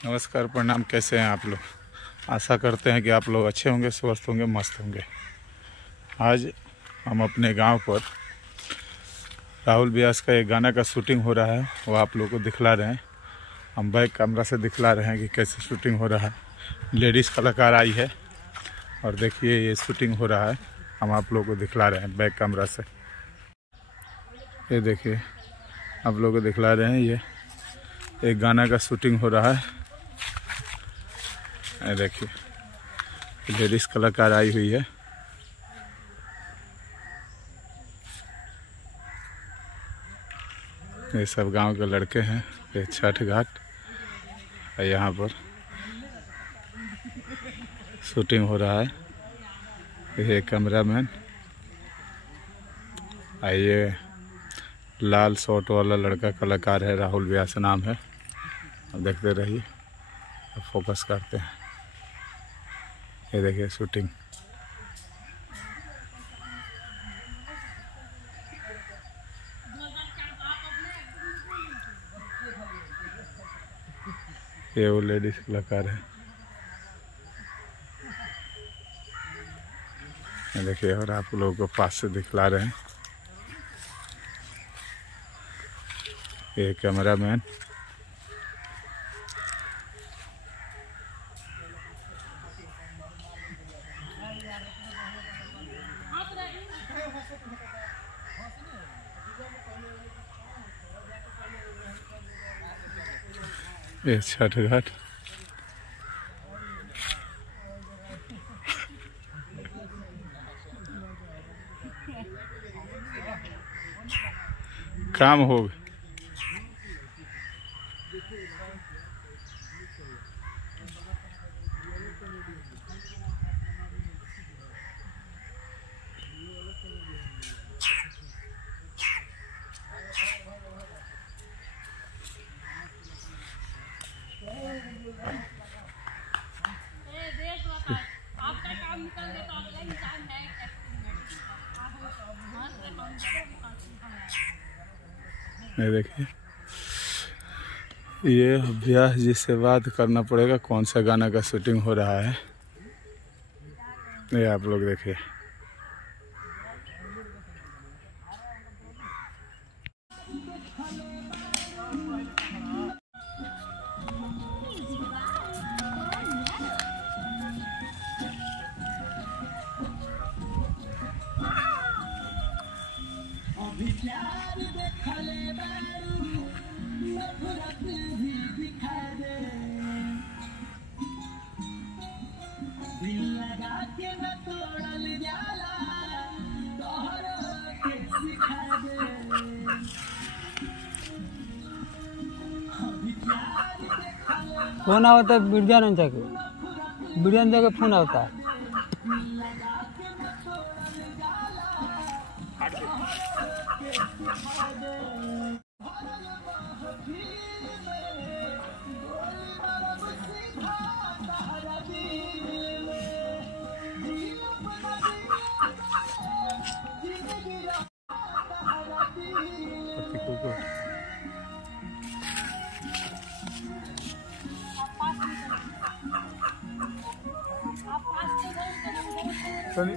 नमस्कार, प्रणाम। कैसे हैं आप लोग? आशा करते हैं कि आप लोग अच्छे होंगे, स्वस्थ होंगे, मस्त होंगे। आज हम अपने गांव पर राहुल व्यास का एक गाना का शूटिंग हो रहा है, वो आप लोगों को दिखला रहे हैं। हम बैक कैमरा से दिखला रहे हैं कि कैसे शूटिंग हो रहा है। लेडीज़ कलाकार आई है और देखिए ये शूटिंग हो रहा है। हम आप लोगों को दिखला रहे हैं बैक कैमरा से। ये देखिए, आप लोगों को दिखला रहे हैं, ये एक गाना का शूटिंग हो रहा है। ये देखिए, लेडीज़ कलाकार आई हुई है। ये सब गांव के लड़के हैं। ये छठ घाट है, यहाँ पर शूटिंग हो रहा है। ये कैमरामैन, ये लाल शॉट वाला लड़का कलाकार है, राहुल व्यास नाम है। अब देखते रहिए, अब फोकस करते हैं। ये देखिए शूटिंग। ये वो लेडीज कलाकार है। ये देखिए, और आप लोगों को पास से दिखला रहे हैं। ये कैमरामैन, ये छठ घाट। काम हो गया। ये देखिए, ये व्यास जी से बात करना पड़ेगा कौन सा गाना का शूटिंग हो रहा है। ये आप लोग देखिए। फोन आवता है बिरजानंद के फोन आवता है।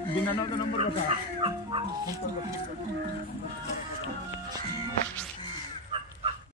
बिना नंबर बता।